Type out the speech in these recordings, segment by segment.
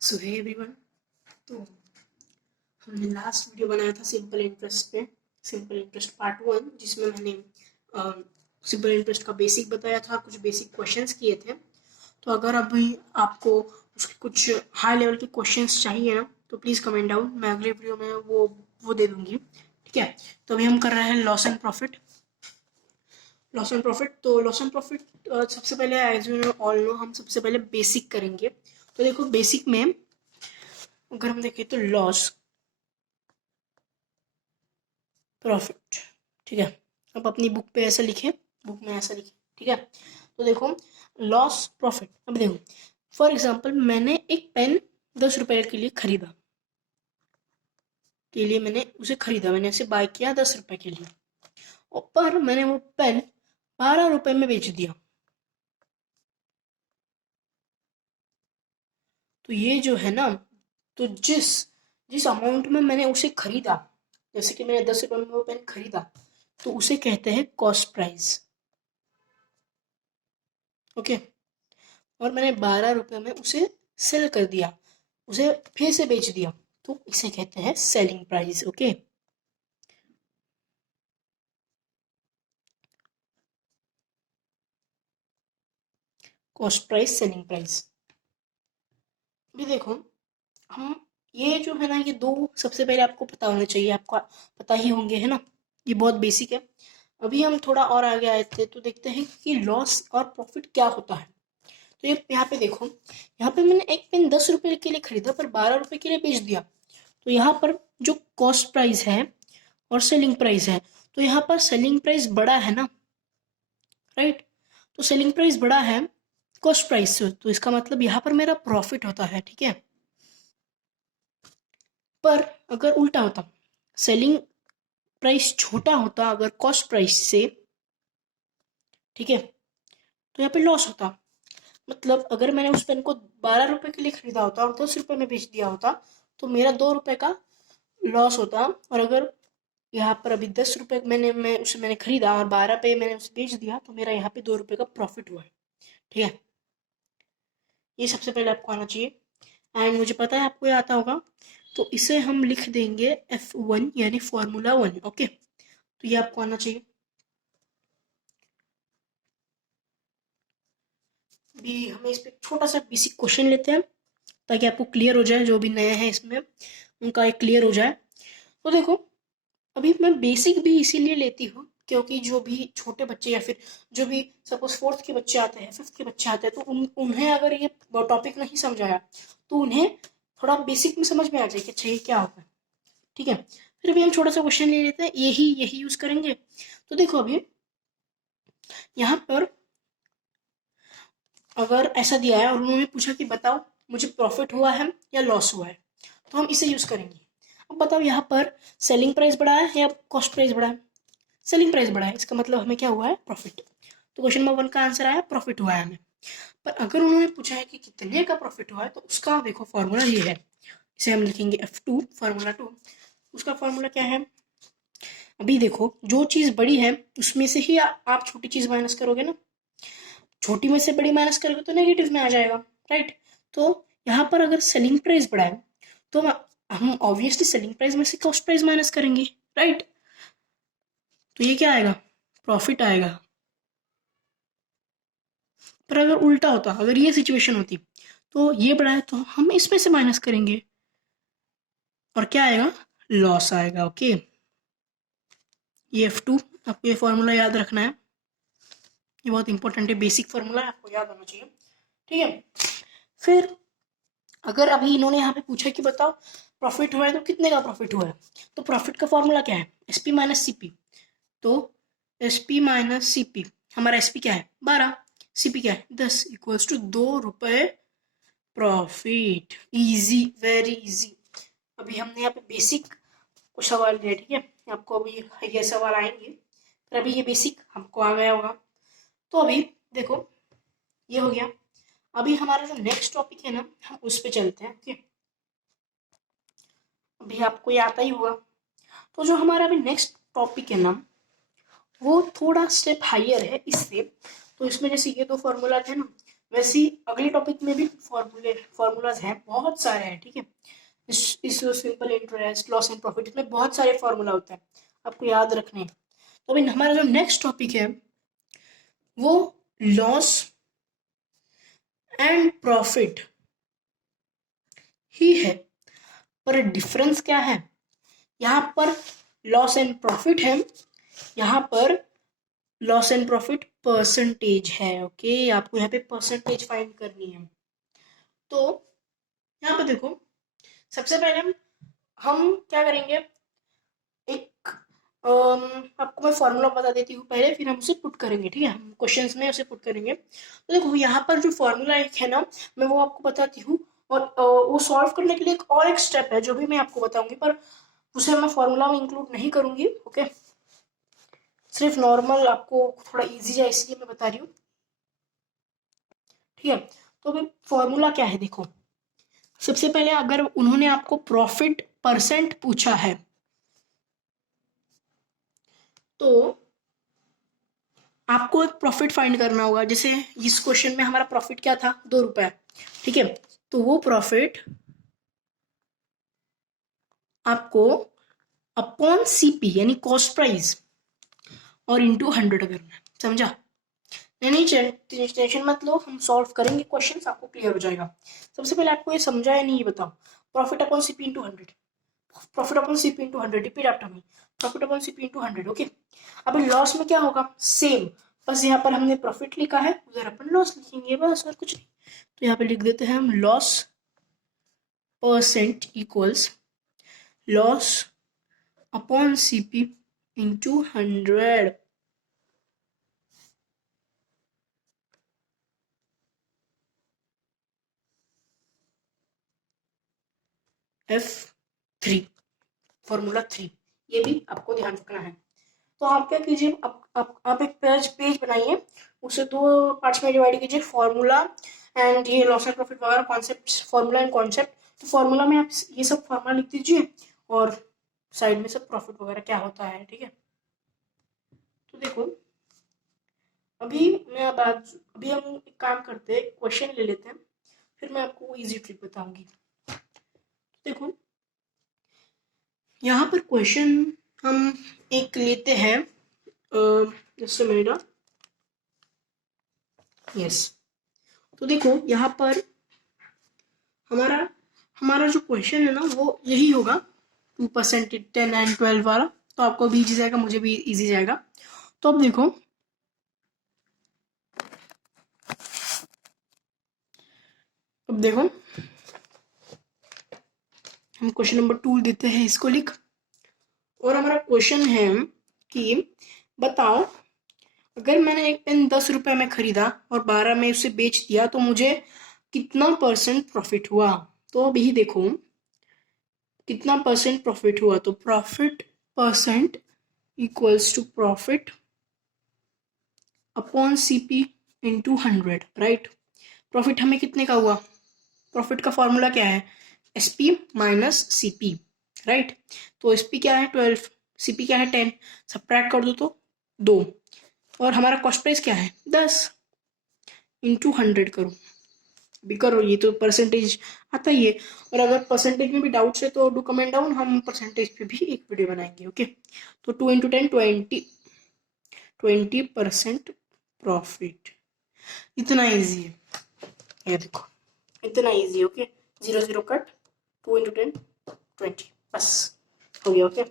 सो hey everyone. तो हमने last video बनाया था सिंपल इंटरेस्ट पे, सिंपल इंटरेस्ट पार्ट 1, जिसमें मैंने सिंपल इंटरेस्ट का बेसिक बताया था, कुछ बेसिक क्वेश्चंस किए थे। तो अगर अभी आपको उसके कुछ हाई लेवल के क्वेश्चंस चाहिए ना, तो प्लीज़ कमेंट डाउन, मैं अगले वीडियो में वो दे दूंगी। ठीक है। तो अभी हम कर रहे हैं loss and profit. Loss and profit, तो लॉस एंड प्रॉफिट सबसे पहले एज यू ऑल नो हम सबसे पहले बेसिक करेंगे। तो देखो बेसिक में अगर हम देखें तो लॉस प्रॉफिट। ठीक है। अब अपनी बुक पे ऐसा लिखे, बुक में ऐसा लिखे। ठीक है। तो देखो लॉस प्रॉफिट। अब देखो फॉर एग्जांपल मैंने एक पेन 10 रुपए के लिए खरीदा, मैंने उसे खरीदा, मैंने उसे बाय किया 10 रुपए के लिए, और पर मैंने वो पेन 12 रुपए में बेच दिया। तो ये जो है ना, तो जिस जिस अमाउंट में मैंने उसे खरीदा, जैसे कि मैंने 10 रुपए में वो पेन खरीदा, तो उसे कहते हैं कॉस्ट प्राइस। ओके। और मैंने 12 रुपए में उसे सेल कर दिया, उसे फिर से बेच दिया, तो इसे कहते हैं selling price. Okay. Cost price, selling price. अभी देखो हम ये जो है ना, ये दो सबसे पहले आपको पता होना चाहिए, आपको पता ही होंगे, है ना। ये बहुत बेसिक है। अभी हम थोड़ा और आगे आए थे तो देखते हैं कि लॉस और प्रॉफिट क्या होता है। तो ये यहाँ पे देखो, यहाँ पे मैंने एक पेन 10 रुपए के लिए खरीदा पर 12 रुपए के लिए बेच दिया। तो यहाँ पर जो कॉस्ट प्राइस है और सेलिंग प्राइस है, तो यहाँ पर सेलिंग प्राइस बड़ा है ना, राइट। तो सेलिंग प्राइस बड़ा है कॉस्ट प्राइस से, तो इसका मतलब यहाँ पर मेरा प्रॉफिट होता है। ठीक है। पर अगर उल्टा होता, सेलिंग प्राइस छोटा होता अगर कॉस्ट प्राइस से, ठीक है, तो यहाँ पे लॉस होता। मतलब अगर मैंने उस पेन को 12 रुपए के लिए खरीदा होता और 10 रुपए में बेच दिया होता, तो मेरा 2 रुपए का लॉस होता। और अगर यहाँ पर अभी 10 रुपए मैंने खरीदा और 12 पे मैंने उसे बेच दिया, तो मेरा यहाँ पे 2 रुपए का प्रॉफिट हुआ है। ठीक है। ये सबसे पहले आपको आना चाहिए, एंड मुझे पता है आपको ये आता होगा, तो इसे हम लिख देंगे F1 यानी फॉर्मूला 1। ओके। तो ये आपको आना चाहिए। अभी हमें इस पे छोटा सा बेसिक क्वेश्चन लेते हैं, ताकि आपको क्लियर हो जाए, जो भी नए हैं इसमें उनका एक क्लियर हो जाए। तो देखो अभी मैं बेसिक भी इसीलिए लेती हूँ क्योंकि जो भी छोटे बच्चे या फिर जो भी सपोज फोर्थ के बच्चे आते हैं, फिफ्थ के बच्चे आते हैं, तो उन्हें अगर ये टॉपिक नहीं समझाया, तो उन्हें थोड़ा बेसिक में समझ में आ जाए कि अच्छा ये क्या होगा। ठीक है। फिर अभी हम छोटा सा क्वेश्चन ले लेते हैं, यही यही यूज करेंगे। तो देखो अभी यहाँ पर अगर ऐसा दिया है और उन्होंने पूछा कि बताओ मुझे प्रॉफिट हुआ है या लॉस हुआ है, तो हम इसे यूज करेंगे। अब बताओ यहाँ पर सेलिंग प्राइस बढ़ा है या कॉस्ट प्राइस बढ़ा है? सेलिंग प्राइस बढ़ा है, इसका मतलब हमें क्या हुआ है? प्रॉफिट। तो क्वेश्चन नंबर 1 का आंसर आया प्रॉफिट हुआ है हमें। पर अगर उन्होंने पूछा है कि कितने का प्रॉफिट हुआ है, तो उसका देखो फॉर्मूला ये है, इसे हम लिखेंगे F2 फॉर्मूला 2। उसका फॉर्मूला क्या है? अभी देखो जो चीज बड़ी है उसमें से ही आप छोटी चीज माइनस करोगे ना, छोटी में से बड़ी माइनस करोगे तो नेगेटिव में आ जाएगा, राइट। तो यहाँ पर अगर सेलिंग प्राइस बढ़ा है, तो हम ऑब्वियसली सेलिंग प्राइस में से कॉस्ट प्राइस माइनस करेंगे, राइट। तो ये क्या आएगा? प्रॉफिट आएगा। पर अगर उल्टा होता, अगर ये सिचुएशन होती, तो ये बढ़ा है तो हम इसमें से माइनस करेंगे, और क्या आएगा? लॉस आएगा। ओके। ये F2, आपको ये फॉर्मूला याद रखना है, ये बहुत इंपॉर्टेंट है, बेसिक फॉर्मूला है, आपको याद होना चाहिए। ठीक है। फिर अगर अभी इन्होंने यहाँ पे पूछा कि बताओ प्रॉफिट हुआ है तो कितने का प्रॉफिट हुआ है, तो प्रॉफिट का फॉर्मूला क्या है? SP minus CP। तो SP माइनस CP, हमारा SP क्या है? 12, CP क्या है? 10, इक्वल्स टू 2 रुपए प्रॉफिट। Easy, very easy. अभी हमने यहाँ पे बेसिक कुछ सवाल लिया, ठीक है। आपको अभी ये सवाल आएंगे, पर अभी ये बेसिक हमको आ गया होगा। तो अभी देखो ये हो गया। अभी हमारा जो नेक्स्ट टॉपिक है ना, हम उस पर चलते हैं। ओके। अभी आपको ये आता ही होगा। तो जो हमारा अभी नेक्स्ट टॉपिक है ना, वो थोड़ा स्टेप हाइयर है इससे। तो इसमें जैसे ये दो फॉर्मूला थे ना, वैसे ही अगले टॉपिक में भी फॉर्मूलाज हैं, बहुत सारे हैं, ठीक है। इस simple interest, loss and profit, इसमें बहुत सारे फॉर्मूला होते हैं, आपको याद रखने हैं। तो अभी हमारा जो नेक्स्ट टॉपिक है वो लॉस एंड प्रॉफिट ही है, पर डिफरेंस क्या है? यहाँ पर लॉस एंड प्रॉफिट है, यहाँ पर लॉस एंड प्रॉफिट परसेंटेज है। ओके, आपको यहाँ पे परसेंटेज फाइंड करनी है। तो यहाँ पे देखो, सबसे पहले हम क्या करेंगे, एक आपको मैं फॉर्मूला बता देती हूँ पहले, फिर हम उसे पुट करेंगे, ठीक है, हम क्वेश्चंस में उसे पुट करेंगे। तो देखो यहाँ पर जो फॉर्मूला एक है ना, मैं वो आपको बताती हूँ, और वो सॉल्व करने के लिए एक स्टेप है जो भी मैं आपको बताऊंगी, पर उसे मैं फॉर्मूला में इंक्लूड नहीं करूंगी। ओके, सिर्फ नॉर्मल आपको थोड़ा इजी जाए इसलिए मैं बता रही हूँ, ठीक है। तो अभी फॉर्मूला क्या है देखो, सबसे पहले अगर उन्होंने आपको प्रॉफिट परसेंट पूछा है तो आपको एक प्रॉफिट फाइंड करना होगा। जैसे इस क्वेश्चन में हमारा प्रॉफिट क्या था, 2 रुपए, ठीक है। तो वो प्रॉफिट आपको अपॉन सीपी यानी कॉस्ट प्राइस और इंटू 100 करना है, समझा? नहीं टेंशन मत लो, हम सॉल्व करेंगे क्वेश्चंस, आपको क्लियर हो जाएगा। सबसे पहले आपको ये समझा है नहीं ये बताओ, profit upon CP into 100, profit upon CP into 100, repeat after me, profit upon CP into 100। Okay, अब लॉस में क्या होगा, सेम, बस यहाँ पर हमने प्रॉफिट लिखा है, उधर अपन लॉस लिखेंगे, बस और कुछ नहीं। तो यहाँ पे लिख देते हैं हम loss percent equals loss upon CP into 100। F3, formula 3, ये भी आपको ध्यान रखना है। तो आप क्या कीजिए, आप एक पेज बनाइए, उसे 2 पार्ट्स में डिवाइड कीजिए, फॉर्मूला एंड ये लॉस एंड प्रॉफिट वगैरह कॉन्सेप्ट, फॉर्मूला एंड कॉन्सेप्ट। तो फॉर्मूला में आप ये सब फॉर्मूला लिख दीजिए और साइड में सब प्रॉफिट वगैरह क्या होता है, ठीक है। तो देखो अभी अभी हम एक काम करते हैं, क्वेश्चन ले लेते हैं, फिर मैं आपको इजी ट्रिक बताऊंगी। देखो यहाँ पर क्वेश्चन हम एक लेते हैं, जैसे मेरा यस। तो देखो यहाँ पर हमारा हमारा जो क्वेश्चन है ना वो यही होगा, 2%, 10 एंड 12 वाला। तो आपको भी इजी जाएगा, मुझे भी इजी जाएगा। तो अब देखो, हम क्वेश्चन नंबर 2 देते हैं, इसको लिख। और हमारा क्वेश्चन है कि बताओ, अगर मैंने एक पेन 10 रुपए में खरीदा और 12 में उसे बेच दिया तो मुझे कितना परसेंट प्रॉफिट हुआ? तो अभी देखो कितना परसेंट प्रॉफिट हुआ, तो profit percent equals to profit upon CP into 100, right. Profit हमें कितने का हुआ, प्रॉफिट का फॉर्मूला क्या है, एसपी माइनस सीपी, राइट। तो एसपी क्या है 12, सीपी क्या है 10, सब्ट्रैक्ट कर दो तो 2, और हमारा कॉस्ट प्राइस क्या है 10, इंटू 100 करो, भी करो, ये तो परसेंटेज आता ही है। और अगर परसेंटेज में भी डाउट्स है तो डू कमेंट डाउन, हम परसेंटेज पे भी एक वीडियो बनाएंगे। ओके, तो 2 इंटू 10 20% प्रॉफिट, इतना इजी है, ये देखो इतना इजी। ओके, 0 0 कट, 2 इंटू 10 20, बस हो गया। ओके,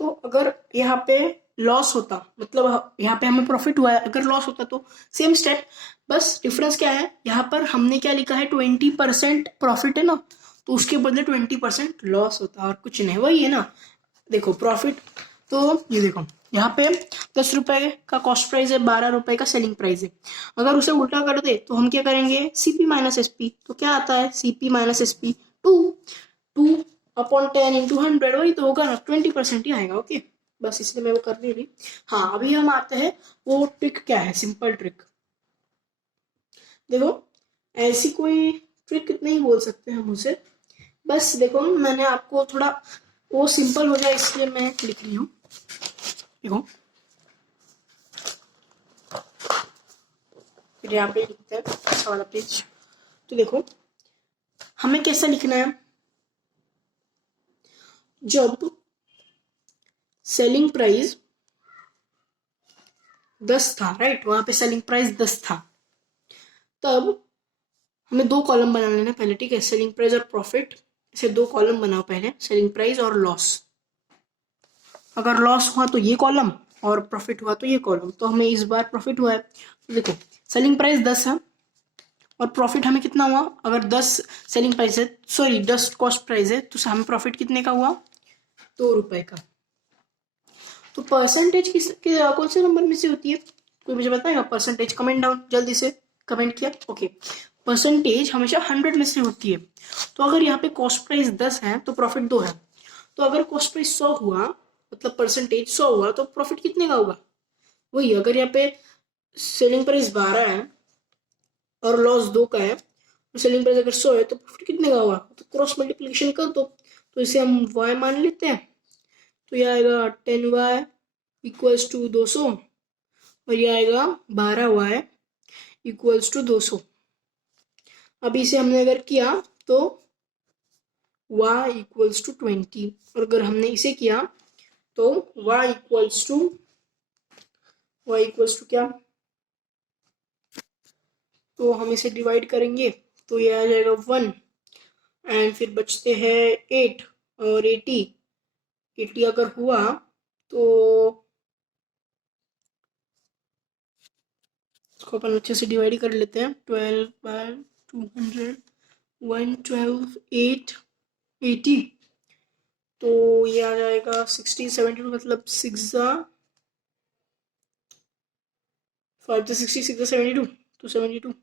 तो अगर यहाँ पे लॉस होता, मतलब यहाँ पे हमें प्रॉफिट हुआ है, अगर लॉस होता तो सेम स्टेप, बस डिफरेंस क्या है, यहाँ पर हमने क्या लिखा है 20% प्रॉफिट है ना, तो उसके बदले 20% लॉस होता, और कुछ नहीं, वही है ना। देखो प्रॉफिट, तो ये देखो यहाँ पे 10 रुपए का कॉस्ट प्राइस है, 12 रुपए का सेलिंग प्राइस है। अगर उसे उल्टा कर दे तो हम क्या करेंगे, सीपी माइनस एसपी, तो क्या आता है CP minus SP, 2 upon 10 into 100, वही तो होगा ना, 20% ही आएगा। ओके, बस इसलिए मैं वो कर नहीं रही। हाँ, अभी हम आते हैं, वो ट्रिक क्या है, सिंपल ट्रिक। देखो ऐसी कोई ट्रिक नहीं बोल सकते हम उसे, बस देखो मैंने आपको थोड़ा वो सिंपल हो जाए इसलिए मैं लिख रही हूँ। देखो फिर यहाँ पे लिखते हैं अच्छा वाला पेज। तो देखो हमें कैसा लिखना है, जब सेलिंग प्राइस 10 था, राइट, वहां पे सेलिंग प्राइस 10 था, तब हमें दो कॉलम बना लेना पहले, ठीक है, सेलिंग प्राइस और प्रॉफिट, इसे दो कॉलम बनाओ पहले, सेलिंग प्राइस और लॉस। अगर लॉस हुआ तो ये कॉलम और प्रॉफिट हुआ तो ये कॉलम। तो हमें इस बार प्रॉफिट हुआ है, तो देखो सेलिंग प्राइस 10 है और प्रॉफिट हमें कितना हुआ, अगर 10 सेलिंग प्राइस है, सॉरी 10 कॉस्ट प्राइस है, तो हमें प्रॉफिट कितने का हुआ, 2 रुपए का। तो परसेंटेज कौन से नंबर में से होती है, कोई मुझे बताएगा परसेंटेज, कमेंट डाउन जल्दी से, कमेंट किया, ओके। परसेंटेज हमेशा 100 में से होती है। तो अगर यहाँ पे कॉस्ट प्राइस 10 है तो प्रॉफिट 2 है। तो अगर कॉस्ट प्राइस 100 हुआ, मतलब परसेंटेज 100 हुआ, तो प्रॉफिट कितने का होगा, वही। अगर यहाँ पे सेलिंग प्राइस 12 है और लॉस 2 का है, तो सेलिंग प्राइस अगर 100 है तो प्रॉफिट कितने का होगा, तो क्रॉस मल्टीप्लिकेशन कर दो। तो इसे हम y मान लेते हैं, तो यह आएगा 10y इक्वल्स टू 200 और ये आएगा 12y इक्वल्स टू 200। अभी इसे हमने अगर किया तो y इक्वल्स टू 20, और अगर हमने इसे किया तो y इक्वल्स टू क्या, तो हम इसे डिवाइड करेंगे तो ये आ जाएगा 1 एंड फिर बचते हैं 8 और 80 अगर हुआ तो इसको अपन अच्छे से डिवाइड कर लेते हैं, 12/200 112 8 80, तो ये आ जाएगा 16 72, मतलब 6 5 60 6 72, तो 72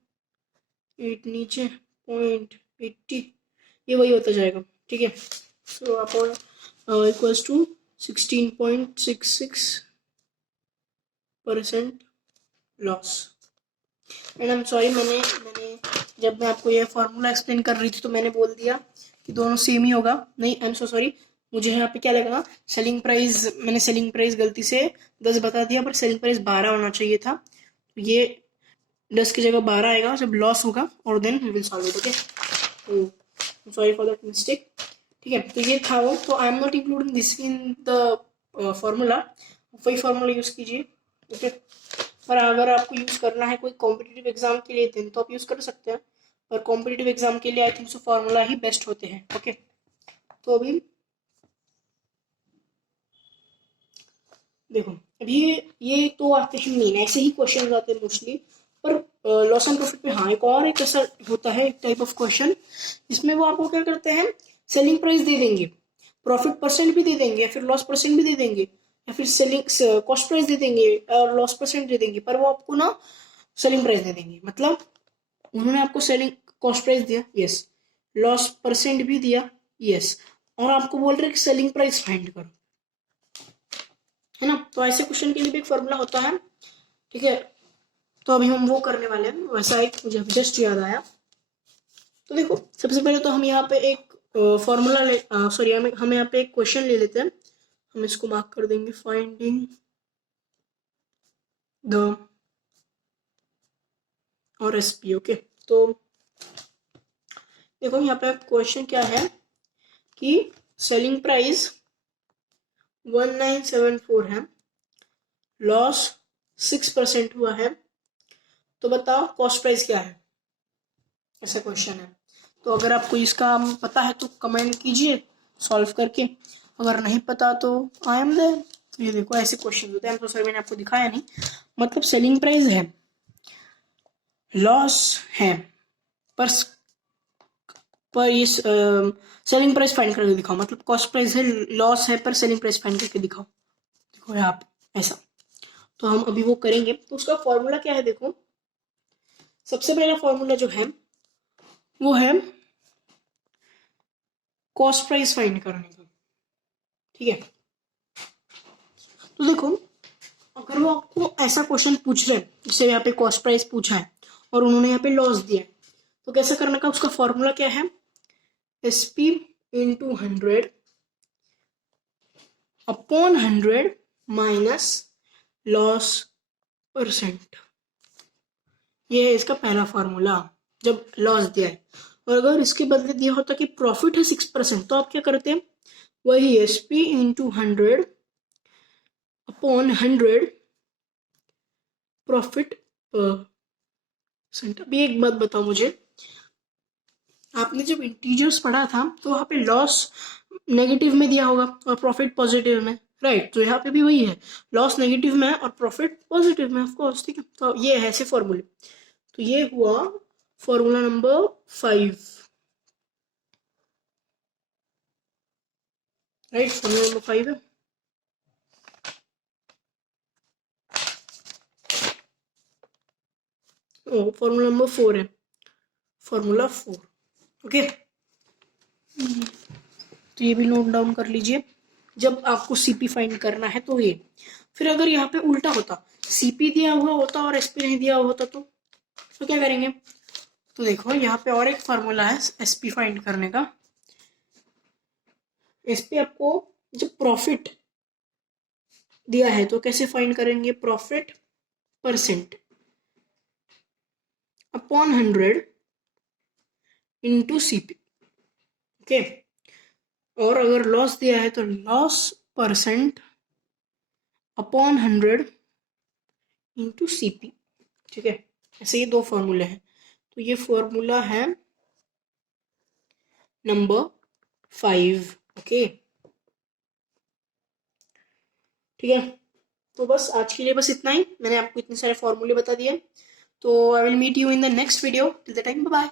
8 नीचे 0.80, ये वही होता जाएगा, ठीक है। सो अपन equals to 16.66% loss. And I am sorry, मैंने जब मैं आपको ये फॉर्मूला एक्सप्लेन कर रही थी तो मैंने बोल दिया कि दोनों सेम ही होगा, नहीं, आई एम सो सॉरी। मुझे यहाँ पे क्या लगा, सेलिंग प्राइस, मैंने सेलिंग प्राइस गलती से 10 बता दिया, पर सेलिंग प्राइस 12 होना चाहिए था। तो ये 10 की जगह 12 आएगा जब लॉस होगा, और then we will solve it, okay. तो सॉरी फॉर दैट मिस्टेक, ठीक है। तो ये था वो, तो I am not including this in the formula, वही फॉर्मूला यूज कीजिए, ओके। पर अगर आपको यूज करना है कोई कॉम्पिटिटिव एग्जाम के लिए दिन, तो आप यूज कर सकते हैं, पर कॉम्पिटिटिव एग्जाम के लिए I think so formula he best होते हैं, ओके। तो अभी देखो, अभी ये तो आते हैं मेन, ऐसे ही क्वेश्चन आते हैं मोस्टली, पर लॉस एंड प्रॉफिट पे हाँ एक ऐसा होता है, एक टाइप ऑफ क्वेश्चन, जिसमें वो आपको क्या करते हैं, सेलिंग प्राइस दे देंगे, प्रॉफिट परसेंट भी दे देंगे, या फिर लॉस परसेंट भी दे देंगे, या फिर सेलिंग कॉस्ट प्राइस दे देंगे और लॉस परसेंट दे देंगे, पर वो आपको ना सेलिंग प्राइस दे देंगे। मतलब उन्होंने आपको सेलिंग कॉस्ट प्राइस दिया, यस, लॉस परसेंट भी दिया, यस, और आपको बोल रहे कि सेलिंग प्राइस फाइंड करो, है ना। तो ऐसे क्वेश्चन के लिए भी एक फॉर्मूला होता है, ठीक है। तो अभी हम वो करने वाले हैं, वैसा एक मुझे जस्ट याद आया। तो देखो सबसे पहले तो हम यहाँ पे एक फॉर्मूला ले, सॉरी, हम यहाँ पे एक क्वेश्चन ले लेते हैं, हम इसको मार्क कर देंगे, फाइंडिंग द और एसपी, ओके। तो देखो यहाँ पे क्वेश्चन क्या है कि सेलिंग प्राइस 1974 है, लॉस 6% हुआ है, तो बताओ कॉस्ट प्राइस क्या है, ऐसा क्वेश्चन है। तो अगर आपको इसका पता है तो कमेंट कीजिए सॉल्व करके, अगर नहीं पता तो आई एम देयर। तो ये देखो ऐसे क्वेश्चन होते हैं, तो सर मैंने आपको दिखाया नहीं, मतलब सेलिंग प्राइस है, लॉस है, पर ये सेलिंग प्राइस फाइंड करके दिखाओ, मतलब कॉस्ट प्राइस है, लॉस है, पर सेलिंग प्राइस फाइंड करके दिखाओ, देखो यहाँ पे ऐसा। तो हम अभी वो करेंगे, तो उसका फॉर्मूला क्या है, देखो सबसे पहला फॉर्मूला जो है वो है कॉस्ट प्राइस फाइंड करने का, ठीक है। तो देखो अगर वो आपको ऐसा क्वेश्चन पूछ रहे हैं, जैसे यहाँ पे कॉस्ट प्राइस पूछा है और उन्होंने यहाँ पे लॉस दिया है, तो कैसा करने का, उसका फॉर्मूला क्या है, SP into 100 upon 100 minus loss percent, ये है इसका पहला फार्मूला जब लॉस दिया है। और अगर इसके बदले दिया होता कि प्रॉफिट है 6%, तो आप क्या करते हैं, वही S P into 100 upon 100 profit percent. अभी एक बात बताओ मुझे, आपने जब इंटीजर्स पढ़ा था तो वहाँ पे लॉस नेगेटिव में दिया होगा और प्रॉफिट पॉजिटिव में, राइट? तो यहाँ पे भी वही है, लॉस नेगेटिव में और प्रॉफिट पॉजिटिव में, ऑफ कोर्स, ठीक है। तो ये है ऐसे फॉर्मूले। तो ये हुआ formula number 5, right? Formula number 5 है। ओ, फॉर्मूला नंबर 4 है, फॉर्मूला 4, ओके। तो ये भी नोट डाउन कर लीजिए, जब आपको सीपी फाइंड करना है तो ये। फिर अगर यहाँ पे उल्टा होता, सीपी दिया हुआ होता और एसपी नहीं दिया हुआ होता, तो क्या करेंगे? तो देखो यहाँ पे और एक फार्मूला है एसपी फाइंड करने का। एसपी आपको जब प्रॉफिट दिया है तो कैसे फाइंड करेंगे? Profit percent upon 100 into CP, okay. और अगर लॉस दिया है तो loss percent upon 100 into CP, ठीक है। ऐसे ये दो फॉर्मूले हैं। तो ये फॉर्मूला है नंबर 5, ओके, ठीक है। तो बस आज के लिए बस इतना ही, मैंने आपको इतने सारे फॉर्मूले बता दिए। तो I will meet you in the next video, till the time, bye bye.